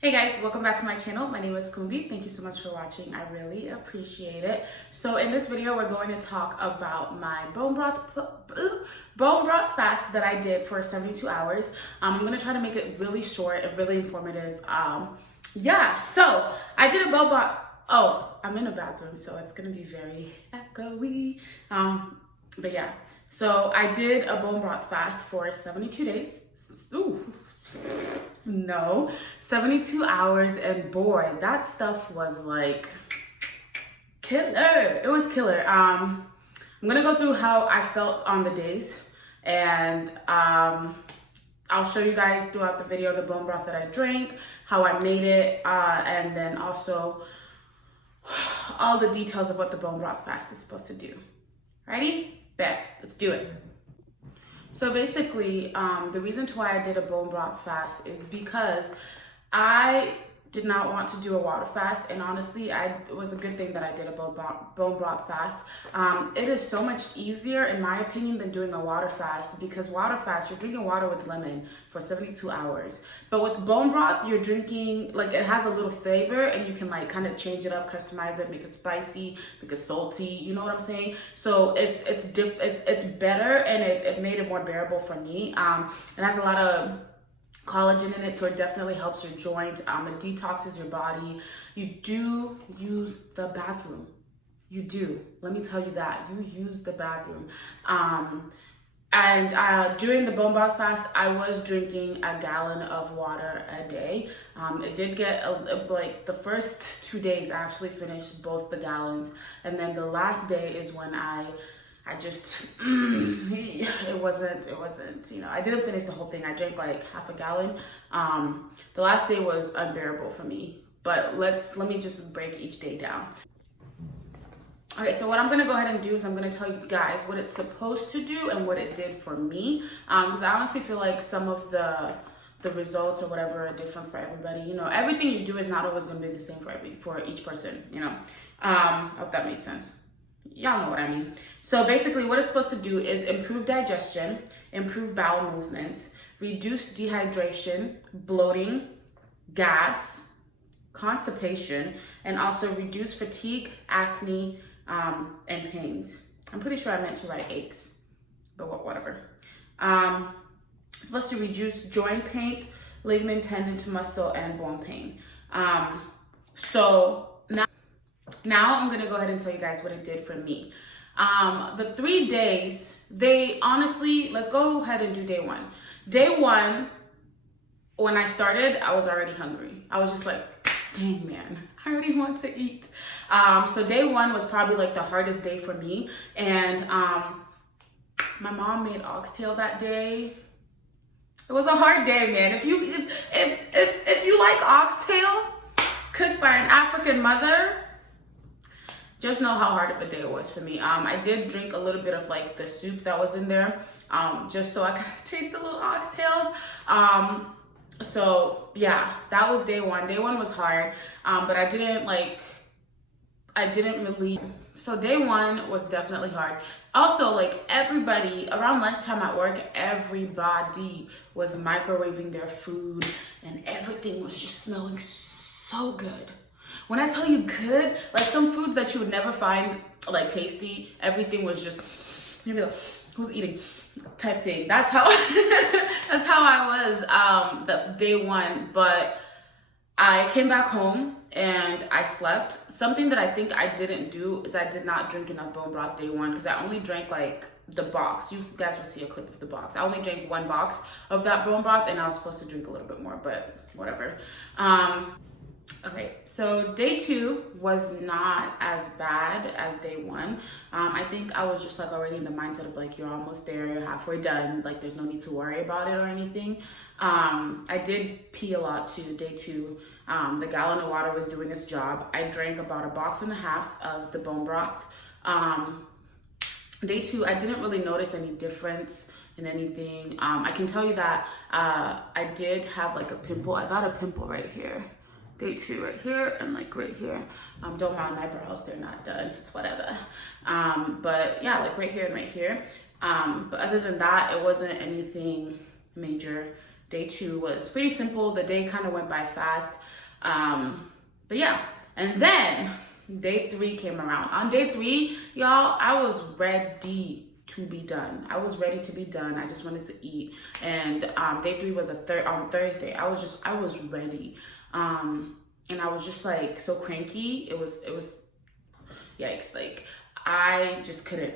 Hey guys, welcome back to my channel. My name is Kumbi. Thank you so much for watching. I really appreciate it. So in this video, we're going to talk about my bone broth fast that I did for 72 hours. I'm going to try to make it really short and really informative. So I did a bone broth. Oh, I'm in a bathroom, so it's going to be very echoey. But yeah, so I did a bone broth fast for 72 days. Ooh. No, 72 hours, and boy, that stuff was like killer. It was killer. I'm gonna go through how I felt on the days, and I'll show you guys throughout the video the bone broth that I drank, how I made it, and then also all the details of what the bone broth fast is supposed to do. Ready? Bet. Let's do it. So basically, the reason why I did a bone broth fast is because I did not want to do a water fast, and honestly, it was a good thing that I did a bone broth fast. It is so much easier, in my opinion, than doing a water fast, because water fast, you're drinking water with lemon for 72 hours. But with bone broth, you're drinking, like, it has a little flavor, and you can like kind of change it up, customize it, make it spicy, make it salty, you know what I'm saying? So it's better, and it made it more bearable for me. It has a lot of collagen in it, so it definitely helps your joints. It detoxes your body. You do use the bathroom. You do. Let me tell you that. You use the bathroom. During the bone broth fast, I was drinking a gallon of water a day. It did get like the first 2 days I actually finished both the gallons, and then the last day is when I just, it wasn't, you know, I didn't finish the whole thing. I drank like half a gallon. The last day was unbearable for me, but let me just break each day down. Okay, so what I'm gonna go ahead and do is I'm gonna tell you guys what it's supposed to do and what it did for me. Because I honestly feel like some of the results or whatever are different for everybody. You know, everything you do is not always gonna be the same for each person, you know. I hope that made sense. Y'all know what I mean. So basically what it's supposed to do is improve digestion, improve bowel movements, reduce dehydration, bloating, gas, constipation, and also reduce fatigue, acne, and pains. I'm pretty sure I meant to write aches, but whatever. It's supposed to reduce joint pain, ligament, tendon, muscle, and bone pain. Now I'm gonna go ahead and tell you guys what it did for me. The 3 days, let's go ahead and do day one. Day one, when I started, I was already hungry. I was just like, dang man, I already want to eat. So day one was probably like the hardest day for me. And my mom made oxtail that day. It was a hard day, man. If you like oxtail cooked by an African mother, just know how hard of a day it was for me. I did drink a little bit of like the soup that was in there, just so I could taste the little oxtails. So yeah, that was day one. Day one was hard, but so day one was definitely hard. Also, like everybody, around lunchtime at work, everybody was microwaving their food and everything was just smelling so good. When I tell you good, like some foods that you would never find like tasty, everything was just, maybe like, who's eating type thing. That's how that's how I was the day one. But I came back home and I slept. Something that I think I didn't do is I did not drink enough bone broth day one, because I only drank like the box. You guys will see a clip of the box. I only drank one box of that bone broth, and I was supposed to drink a little bit more, but whatever. Okay, so day two was not as bad as day one. I think I was just like already in the mindset of like, you're almost there, you're halfway done, like there's no need to worry about it or anything. I did pee a lot too, day two. The gallon of water was doing its job. I drank about 1.5 boxes of the bone broth. Day two, I didn't really notice any difference in anything. I can tell you that I did have like a pimple. I got a pimple right here. Day two right here and like right here. Don't mind my brows, they're not done, it's whatever. But yeah, like right here and right here. But other than that, it wasn't anything major. Day 2 was pretty simple. The day kind of went by fast. But yeah, and then day 3 came around. On day 3, y'all, I was ready to be done. I was ready to be done. I just wanted to eat. And day 3 was on Thursday. I was ready. And I was just like so cranky. It was yikes. Like I just couldn't.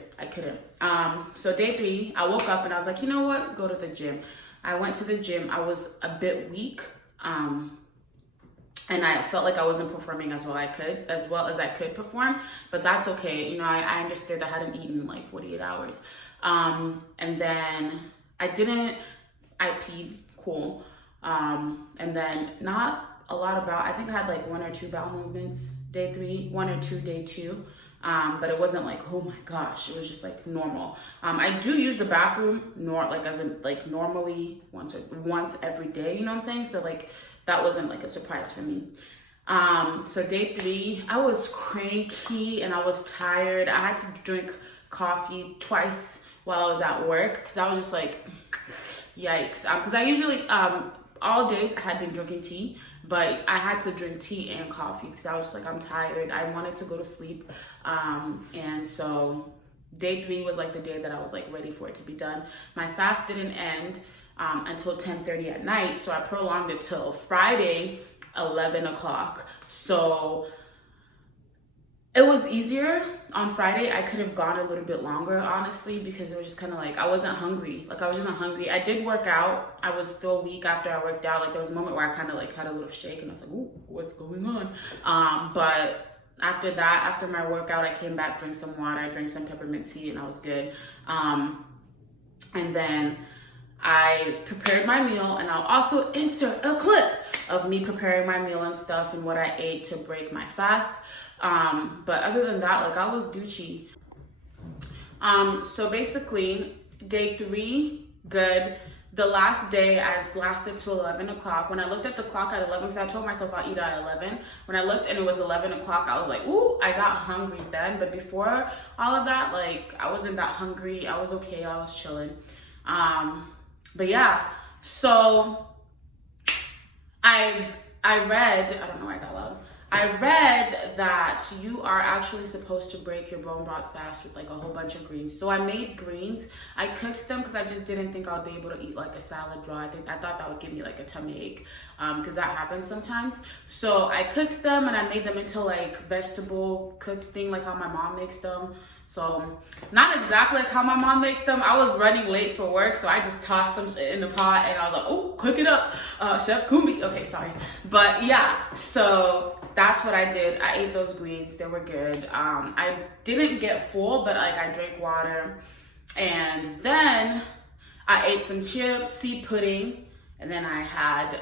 So day 3, I woke up and I was like, you know what? Go to the gym. I went to the gym. I was a bit weak. And I felt like I wasn't performing as well as I could perform, but that's okay. You know, I understood I hadn't eaten in like 48 hours. And then I peed, cool. And then not a lot I think I had like 1 or 2 bowel movements day 3, 1 or 2 day 2. But it wasn't like, oh my gosh, it was just like normal. I do use the bathroom normally once every day, you know what I'm saying? So like, that wasn't like a surprise for me. So day 3, I was cranky and I was tired. I had to drink coffee twice while I was at work because I was just like, yikes. Because I usually, all days I had been drinking tea, but I had to drink tea and coffee because I was just like, I'm tired. I wanted to go to sleep. And so day 3 was like the day that I was like ready for it to be done. My fast didn't end until 10:30 at night. So I prolonged it till Friday, 11 o'clock. So it was easier on Friday. I could have gone a little bit longer, honestly, because it was just kind of like, I wasn't hungry. Like I wasn't hungry. I did work out. I was still weak after I worked out. Like there was a moment where I kind of like had a little shake and I was like, ooh, what's going on? But after that, after my workout, I came back, drank some water, drank some peppermint tea, and I was good. And then I prepared my meal, and I'll also insert a clip of me preparing my meal and stuff and what I ate to break my fast. But other than that, like I was Gucci. So basically day 3, good. The last day I lasted till 11 o'clock. When I looked at the clock at 11, because I told myself I'll eat at 11. When I looked and it was 11 o'clock, I was like, ooh, I got hungry then. But before all of that, like I wasn't that hungry. I was okay, I was chilling. But yeah, so I read, I don't know where I got loud. I read that you are actually supposed to break your bone broth fast with like a whole bunch of greens. So I made greens. I cooked them because I just didn't think I would be able to eat like a salad raw. I thought that would give me like a tummy ache because that happens sometimes. So I cooked them and I made them into like vegetable cooked thing, like how my mom makes them. So not exactly like how my mom makes them. I was running late for work, so I just tossed them in the pot and I was like, oh, cook it up, Chef Kumbi. Okay, sorry. But yeah, so that's what I did. I ate those greens. They were good. I didn't get full, but like I drank water. And then I ate some chips, seed pudding, and then I had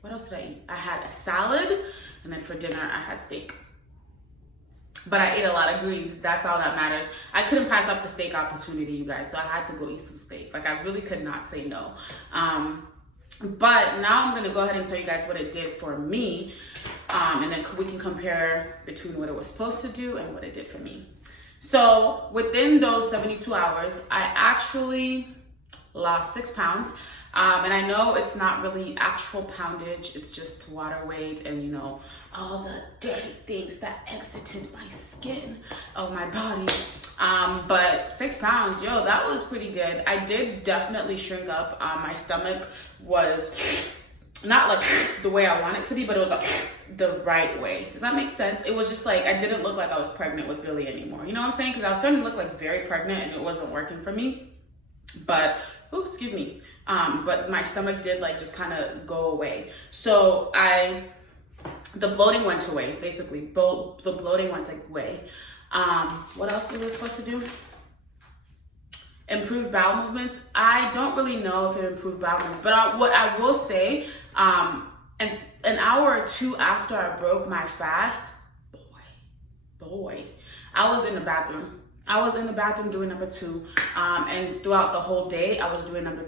what else did I eat? I had a salad, and then for dinner I had steak. But I ate a lot of greens. That's all that matters. I couldn't pass up the steak opportunity, you guys, so I had to go eat some steak. Like I really could not say no. But now I'm gonna go ahead and tell you guys what it did for me. And then we can compare between what it was supposed to do and what it did for me. So within those 72 hours, I actually lost 6 pounds. And I know it's not really actual poundage, it's just water weight and, you know, all the dirty things that exited my skin of my body. But 6 pounds, yo, that was pretty good. I did definitely shrink up. My stomach was not like the way I want it to be, but it was like the right way. Does that make sense? It was just like, I didn't look like I was pregnant with Billy anymore. You know what I'm saying? Because I was starting to look like very pregnant and it wasn't working for me. But, oh, excuse me. But my stomach did like just kind of go away. So the bloating went away, basically. The bloating went away. What else was I supposed to do? Improved bowel movements. I don't really know if it improved bowel movements, but what I will say, an hour or 2 after I broke my fast, boy, I was in the bathroom. I was in the bathroom doing number 2, and throughout the whole day, I was doing number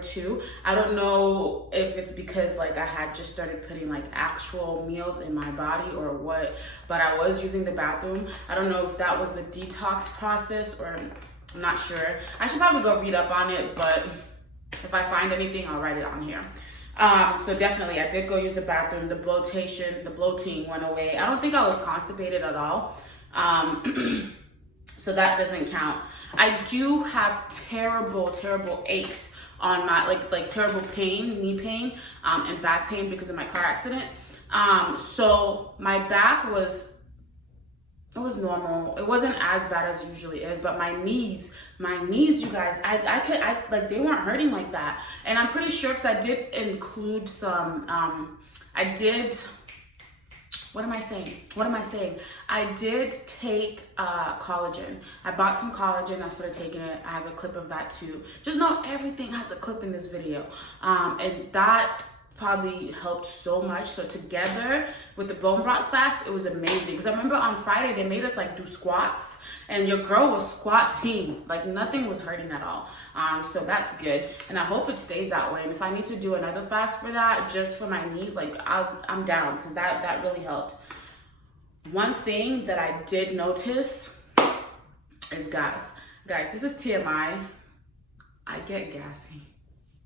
2. I don't know if it's because like I had just started putting like actual meals in my body or what, but I was using the bathroom. I don't know if that was the detox process or I'm not sure. I should probably go read up on it, but If I find anything, I'll write it on here. So definitely, I did go use the bathroom. The bloating went away. I don't think I was constipated at all. So that doesn't count. I do have terrible aches on my, like terrible pain, knee pain, and back pain because of my car accident. So my back it was normal. It wasn't as bad as it usually is, but my knees, you guys, I like, they weren't hurting like that. And I'm pretty sure, because I did include some, what am I saying? I did take collagen. I bought some collagen. I started taking it. I have a clip of that too. Just know everything has a clip in this video. And that probably helped so much. So together with the bone broth fast, it was amazing. Because I remember on Friday, they made us like do squats. And your girl was squatting. Like nothing was hurting at all. So that's good. And I hope it stays that way. And if I need to do another fast for that, just for my knees, like I'm down. Because that really helped. One thing that I did notice is gas. Guys, this is TMI. I get gassy.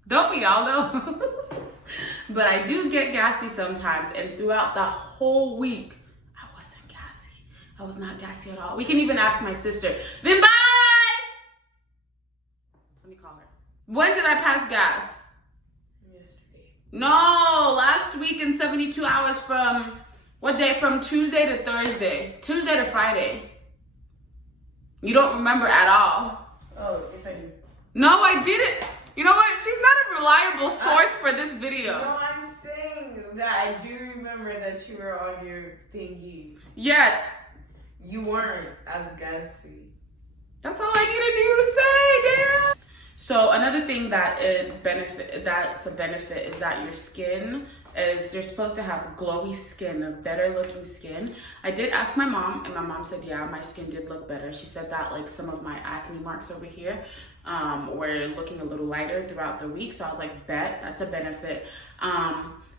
Don't we all know? But I do get gassy sometimes. And throughout the whole week, I wasn't gassy. I was not gassy at all. We can even ask my sister. Then bye! Let me call her. When did I pass gas? Yesterday. No, last week in 72 hours from... What day? From Tuesday to Thursday. Tuesday to Friday. You don't remember at all. Oh, yes I do. No, I didn't. You know what? She's not a reliable source for this video. No, I'm saying that I do remember that you were on your thingy. Yes. You weren't as gassy. That's all I needed you to say, damn. So another thing that's a benefit is that your skin you're supposed to have glowy skin, a better looking skin. I did ask my mom, and my mom said, yeah, my skin did look better. She said that like some of my acne marks over here were looking a little lighter throughout the week. So I was like, bet, that's a benefit.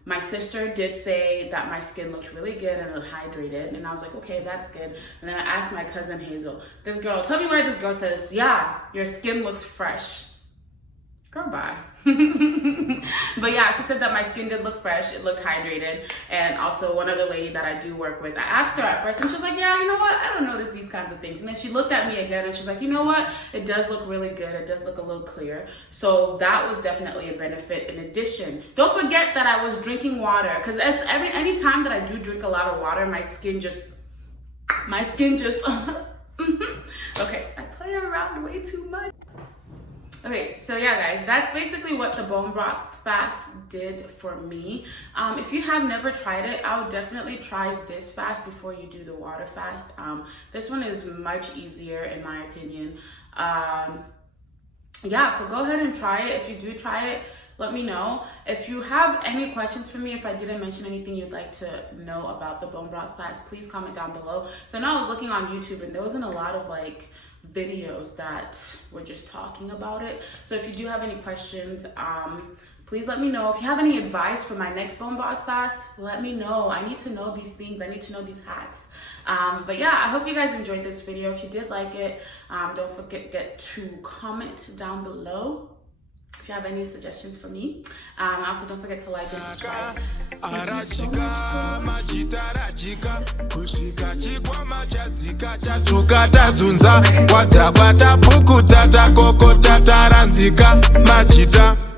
My sister did say that my skin looked really good and hydrated, and I was like, okay, that's good. And then I asked my cousin Hazel, tell me where this girl says, yeah, your skin looks fresh. Girl, bye. But yeah, she said that my skin did look fresh, it looked hydrated. And also one other lady that I do work with, I asked her at first and she was like, yeah, you know what, I don't notice these kinds of things. And then she looked at me again and she's like, you know what, it does look really good, it does look a little clear. So that was definitely a benefit. In addition, don't forget that I was drinking water, because any time that I do drink a lot of water, my skin just okay, I play around way too much. Okay, so yeah, guys, that's basically what the bone broth fast did for me. If you have never tried it, I would definitely try this fast before you do the water fast. This one is much easier in my opinion. Yeah, so go ahead and try it. If you do try it, let me know. If you have any questions for me, if I didn't mention anything you'd like to know about the bone broth fast, please comment down below. So now I was looking on YouTube and there wasn't a lot of like videos that were just talking about it. So if you do have any questions, please let me know. If you have any advice for my next bone broth fast, let me know. I need to know these things. I need to know these hacks. But yeah, I hope you guys enjoyed this video. If you did like it, don't forget to comment down below if you have any suggestions for me. Also, don't forget to like and subscribe. Thank you so much.